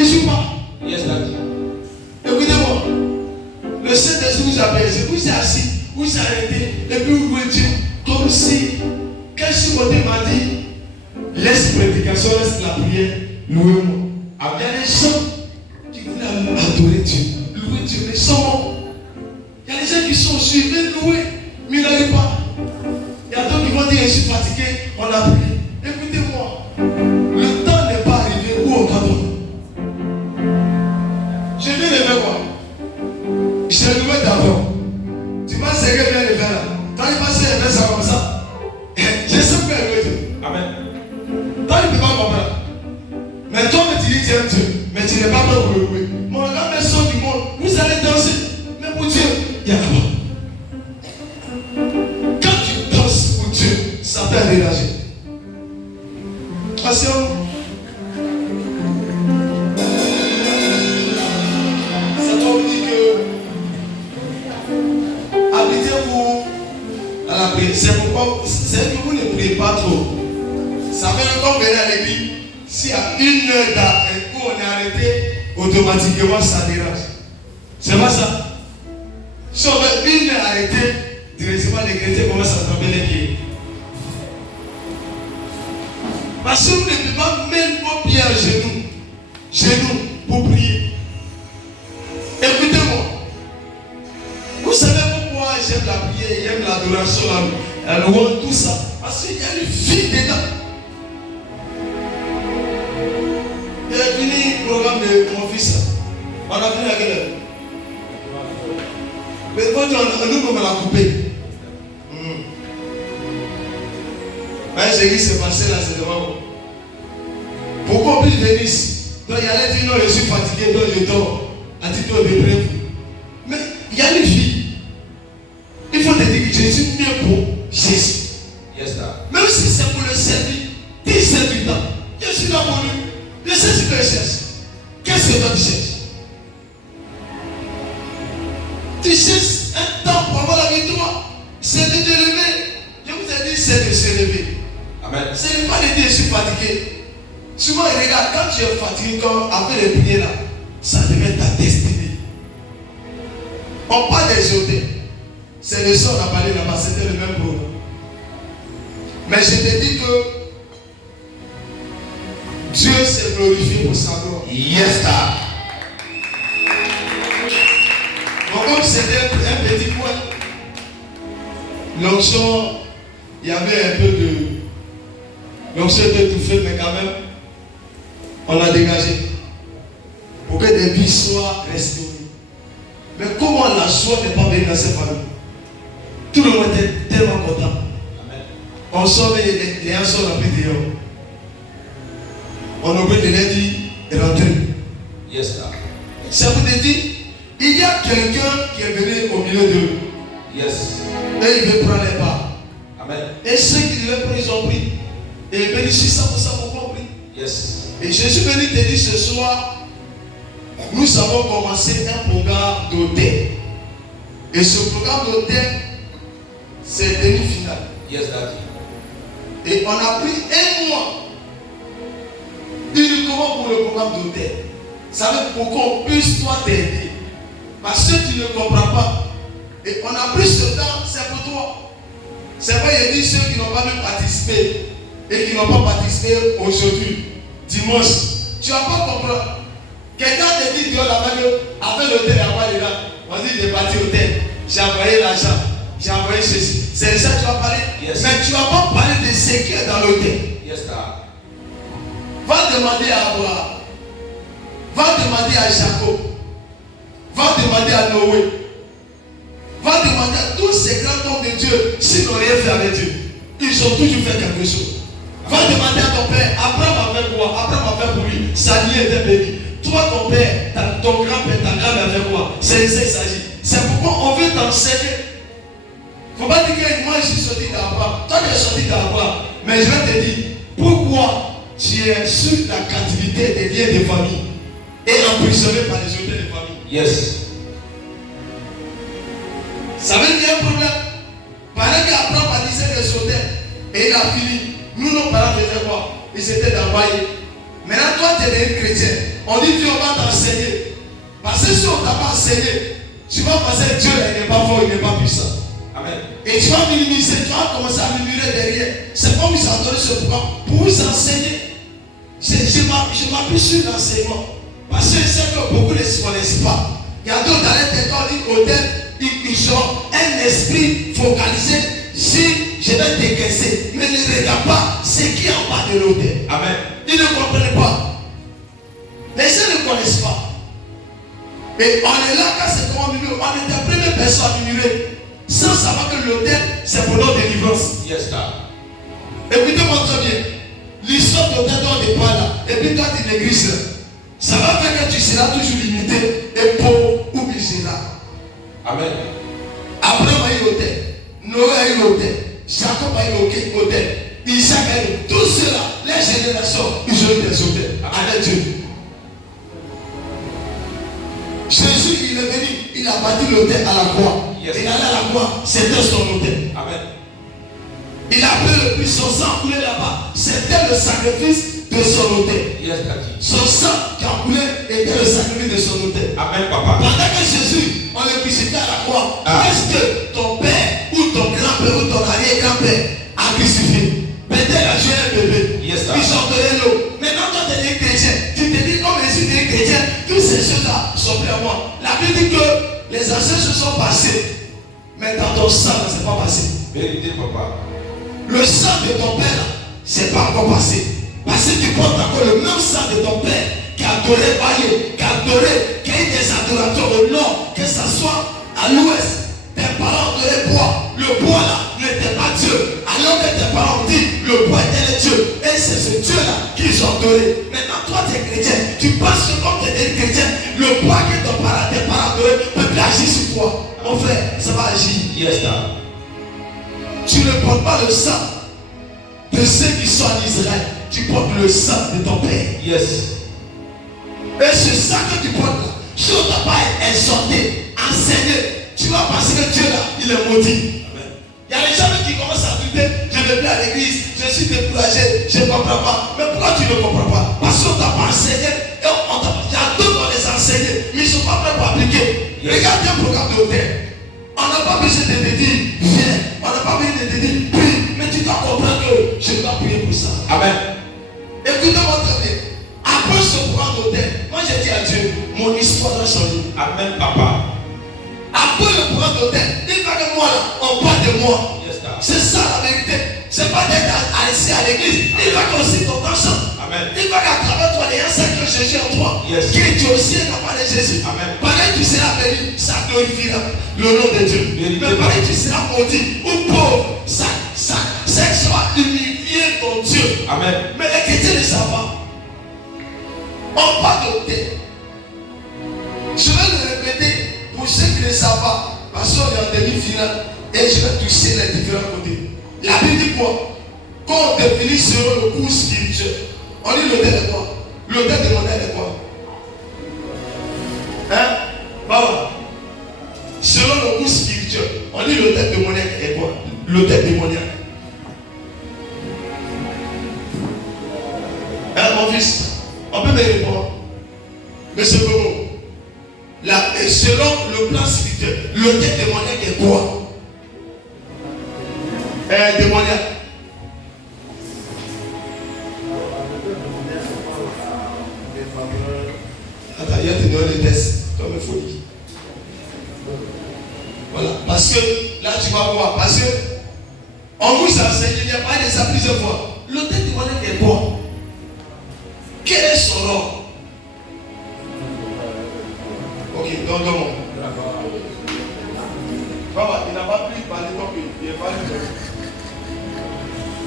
Il ne joue pas. Yes, Daddy. Écoutez-moi. Le Saint-Esprit vous a bercé, vous êtes assis, vous êtes arrêté, et puis vous louez Dieu. Comme si, quand Chimothée m'a dit, laisse prédication, laisse la prière, louez-moi. Il y a des gens qui voulaient adorer Dieu, louer Dieu, mais sans nom. Il y a des gens qui sont suivis, louer, mais ils n'arrivent pas. Il y a d'autres qui vont dire, je suis fatigué, on a prié. Écoutez-moi, le temps n'est pas arrivé où on doit donner. Je viens de faire quoi? Je le louais d'abord. Tu m'as serré bien le verre là. Quand il passe un verre, ça comme ça. Je sais pas louer Dieu. Amen. Toi, tu ne peux pas comprendre. Mais toi, tu dis, tu aimes Dieu. Mais tu n'es pas prêt pour le louer. Mon regard me sort du monde. Vous allez danser. Mais pour Dieu, il y a là-bas. Quand tu danses pour Dieu, ça peut déranger. Attention. Ça doit dire que habitez-vous à la prière. C'est pourquoi c'est que vous ne priez pas trop. Ça fait quand vous venez à l'église, s'il y a une heure d'arrêt où on est arrêté, automatiquement ça dérange. C'est pas ça. Si on fait une heure arrêtée, directement les chrétiens commencent à trembler les pieds. Parce que vous ne pouvez pas mettre vos pieds à genoux, pour prier. Écoutez-moi. Vous savez pourquoi j'aime la prière, j'aime l'adoration, la louange, tout ça? Parce qu'il y a une vie dedans. Il a fini le programme de mon fils. On a fini à quelle heure? Mais nous, on l'a coupé. Ce qui s'est passé là, c'est devant moi. Pourquoi on peut venir ici? Donc il allait dire non, je suis fatigué, donc je dors. À titre de bref. Mais il y a une fille. Il faut te dire que je suis mieux pour Jésus. Yes, sir. Même si c'est pour le servir, 17 ans, je suis là pour lui. Je sais ce que je cherche. Qu'est-ce que toi tu cherches? Tu cherches un temps pour avoir la victoire. C'est de te lever. Je vous ai dit, c'est de se lever. Amen. Ce n'est pas de dire je suis fatigué. Souvent, regarde, quand tu es fatigué, quand après les prières là, ça devient ta destinée. On parle des hôtels. C'est le son, on a parlé là-bas, c'était le même programme. Mais je te dis que Dieu s'est glorifié pour sa gloire. Yes, sir. Donc, comme c'était un petit point, l'onction, il y avait un peu de. L'onction était étouffée, mais quand même, on l'a dégagé. Pour que des vies soient restaurées. Mais comment la joie n'est pas venue dans cette famille? Tout le monde était tellement content. Amen. On sort, les gens sont remplis dehors. On oublie de leur dire rentrer. Yes, sir. Ça vous dit, il y a quelqu'un qui est venu au milieu d'eux. Yes. Et il veut prendre les pas. Amen. Et ceux qui devaient prendre, ils ont pris. Et il bénit 600% pour compris. Yes. Et Jésus venu te dire ce soir, nous avons commencé un programme d'hôtel. Et ce programme d'hôtel, c'est demi-finale. Yes, Daddy. Et on a pris un mois uniquement pour le programme d'hôtel. Ça veut pour qu'on puisse toi t'aider. Parce que tu ne comprends pas. Et on a pris ce temps, c'est pour toi. C'est vrai, il dit ceux qui n'ont pas pu participer et qui n'ont pas participé aujourd'hui, dimanche, tu ne vas pas comprendre. Quelqu'un te dit là-bas avec l'hôtel, il n'y a pas dedans. On dit de partir au hôtel. J'ai envoyé l'argent, j'ai envoyé ceci. C'est ça que tu vas parler. Yes. Mais tu ne vas pas parler de ce qui est dans l'hôtel. Yes, sir. Va demander à Abraham. Va demander à Jacob. Va demander à Noé. Va demander à tous ces grands hommes de Dieu s'ils n'ont rien fait avec Dieu. Ils ont toujours fait quelque chose. Va demander à ton père. Abraham a fait quoi? Abraham a fait pour lui. Sa vie était bénie. Toi, ton père, ton grand-père, ta grand-mère a fait quoi? C'est ça qu'il s'agit. C'est pourquoi on veut t'enseigner. Il ne faut pas dire que moi je suis sorti d'Abraham. Toi tu es sorti d'Abraham. Mais je vais te dire pourquoi tu es sur la captivité des liens de famille et emprisonné par les autorités de famille. Yes. Ça veut dire un problème. Pendant qu'Abraham bâtissait des hôtels et il a fini, nous nos parents faisaient quoi? Ils étaient d'envoyer. Maintenant toi tu es devenu chrétien. On dit Dieu va t'enseigner. Parce que si on t'a pas enseigné, tu vas penser que Dieu il n'est pas fort, il n'est pas puissant. Amen. Et tu vas minimiser, tu vas commencer à murmurer derrière. C'est comme ils ont donné ce programme pour vous enseigner. Je m'appuie sur l'enseignement. Parce que je sais que beaucoup ne se connaissent pas. Il y a d'autres dans les ils ont un esprit focalisé sur je vais décaisser. Mais ne regarde pas ce qui est en bas de l'autel. Amen. Ils ne comprennent pas. Les gens ne connaissent pas. Et on est là quand c'est comme murmurer. On est la première personne à murmurer. Sans savoir que l'autel, c'est pour notre délivrance. Yes, sir. Écoutez-moi très bien. L'histoire de l'autel dont on n'est pas là. Et puis toi, tu négriges là. Ça va faire que tu seras toujours limité et pauvre ou misérable. Amen. Abraham a eu l'autel. Noé a eu l'autel. Jacob a eu l'autel. Isaac a eu. Tous ceux-là, les générations, ils ont eu des autels. Avec Dieu. Jésus, il est venu, il a bâti l'autel à la croix. Yes. Il allait à la croix, c'était son autel. Amen. Il a pris le plus, son sang coulé là-bas. C'était le sacrifice de son autel. Yes, Daddy. Son sang qui a coulé était le sacrifice de son autel. Amen, Papa. Pendant que Jésus, on le crucifiait à la croix, est-ce que ton père ou ton grand-père ou ton arrière-grand-père a crucifié? Peut-être a tué un bébé. Yes, sir. Ils ont donné l'eau. Maintenant, toi, tu es chrétien. Tu te dis, comme je suis chrétien, toutes ces choses-là sont pour moi. La Bible dit que les anciens se sont passés. Mais dans ton sang, ça ne s'est pas passé. Vérité, Papa. Le sang de ton père, c'est pas encore passé. Parce que tu portes encore le même sang de ton père qui a adoré Baye, qui a adoré, qui a eu des adorateurs au nord, que ce soit à l'ouest. Tes parents adoraient bois. Le bois là n'était pas Dieu. Alors que tes parents ont dit le bois était le Dieu. Et c'est ce Dieu-là qu'ils ont adoré. Maintenant, toi, tu es chrétien. Tu penses que comme tu es chrétien, le bois que tes parents adoraient peut plus agir sur toi. Mon frère, ça va agir. Yes, sir. Tu ne portes pas le sang de ceux qui sont en Israël. Tu portes le sang de ton père. Yes. Et ce sang que tu portes là, si on t'a pas exhorté, enseigné, tu vas penser que Dieu là, il est maudit. Amen. Il y a les gens qui commencent à douter, je ne vais plus à l'église, je suis découragé, je ne comprends pas. Mais pourquoi tu ne comprends pas? Parce qu'on ne t'a pas enseigné. Et il y a d'autres qui ont les enseigné, mais ils ne sont pas prêts pour appliquer. Yes. Regarde un programme d'hôtel. On n'a pas besoin de te dire, viens. On n'a pas besoin de te dire, prie. Mais tu dois comprendre que je dois prier pour ça. Amen. Écoutez-moi très bien. Après ce programme d'hôtel, moi j'ai dit à Dieu, mon histoire doit changer. Amen, Papa. Après le programme d'hôtel, il va de moi là, on parle de moi. Yes, sir. C'est ça la vérité. C'est pas d'être assis à l'église. Il va aussi ton temps. Amen. Il va qu'à travers toi, les gens savent que Jésus est en toi. Yes. Qui est aussi la part de Jésus. Amen. Pareil, tu seras béni, ça glorifiera le nom de Dieu. Vérité. Mais pareil, tu seras maudit ou pauvre, ça va humilier ton Dieu. Amen. Mais les chrétiens ne savent pas. On parle d'hôtel. Je vais le répéter pour ceux qui ne savent pas. Parce qu'on est en demi-finale et je vais toucher les différents côtés. La Bible dit quoi? Quand on définit selon le cours spirituel, on dit l'autel est quoi? L'autel démoniaque est quoi? Hein? Papa. Selon le cours spirituel, on dit l'autel démoniaque est quoi? L'autel démoniaque. Hein, mon fils? On peut me répondre. Monsieur Bobo. Et selon le plan spirituel, l'autel démoniaque est quoi? Démoniaque. Attends, il y a te donner le test comme il faut dire. Voilà. Parce que là tu vas voir. Parce que on vous enseigne, il n'y a pas des ça plusieurs fois. L'autel démoniaque est quoi? Quel est son nom? Ok, donc Papa, il n'a pas pu parler ton pays. Il est pas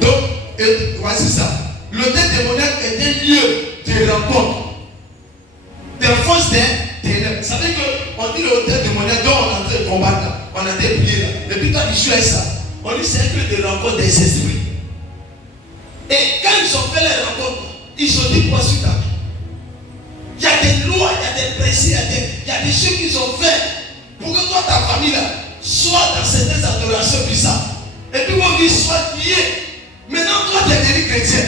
donc, voici ça. L'autel démoniaque est un lieu de rencontre. Des forces des ténèbres. Ça veut dire qu'on dit l'autel démoniaque dont on est en train de combattre là. On a été plié là. Et puis quand ils jouent ça, on dit c'est un lieu de rencontre des esprits. Et quand ils ont fait les rencontres, ils ont dit quoi sur ta vie? Il y a des lois, il y a des principes, il y a des choses qu'ils ont fait pour que toi, ta famille là, soit dans certaines adorations bizarres. Et puis vos vies soient liées. Maintenant, toi, tu es devenu chrétien.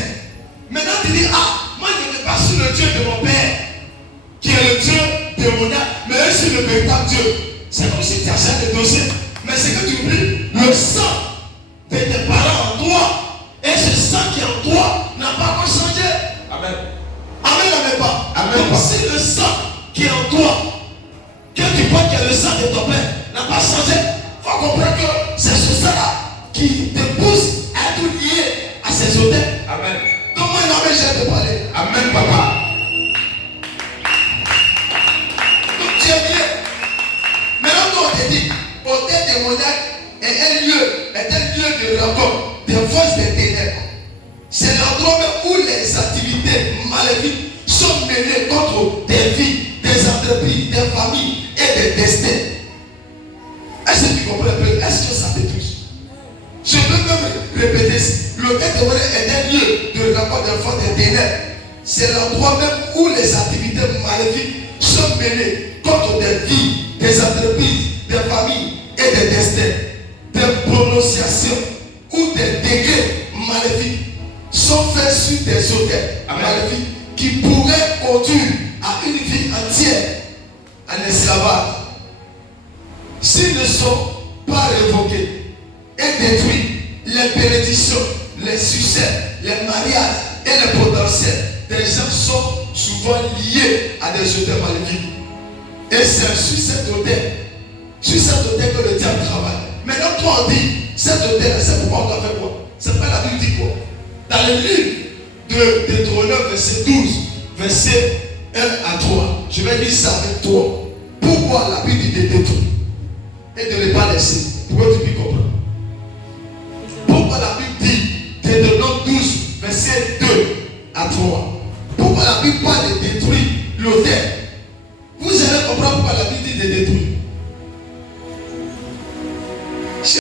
Maintenant, tu dis, ah, moi, je ne vais pas sur le Dieu de mon père. par Dieu. C'est comme si tu achètes des dossiers. Mais ce que tu oublies, le sang de tes parents en toi, et ce sang qui est en toi n'a pas encore changé. Amen. Amen, n'amen pas. Amen. Donc si le sang qui est en toi, que tu penses que le sang de ton père n'a pas changé, il faut comprendre que c'est ce sang-là qui te pousse à être lié à ces hôtels. Amen. Donc moi, amen, j'ai te parler. Amen, papa. Donc tu es lié. Maintenant, toi, on te dit, hôtel démoniaque est un lieu de rencontre des forces des ténèbres. C'est l'endroit même où les activités maléfiques sont menées contre des vies, des entreprises, des familles et des destins. Est-ce que tu comprends un peu? Est-ce que ça te touche? Je peux même répéter, l'hôtel démoniaque est un lieu de rencontre des forces des ténèbres. C'est l'endroit même où les activités maléfiques sont menées contre des vies, des entreprises, des familles et des destins. Des prononciations ou des décrets maléfiques sont faits sur des hôtels maléfiques qui pourraient conduire à une vie entière en esclavage. S'ils ne sont pas révoqués et détruits, les bénédictions, les succès, les mariages et les potentiels des gens sont souvent liés à des hôtels maléfiques. Et c'est sur cet hôtel que le diable travaille. Maintenant, toi, on dit, cet hôtel, c'est pourquoi on doit faire quoi? C'est pas la Bible dit quoi? Dans le livre de Deutéronome, verset 12, verset 1 à 3, je vais lire ça avec toi. Pourquoi la Bible dit de détruire et de ne pas laisser? Pourquoi tu peux comprendre? Pourquoi la Bible dit, Deutéronome 12, verset 2 à 3? Pourquoi la Bible parle de détruire l'hôtel? Vous allez comprendre pourquoi la Bible dit de détruire.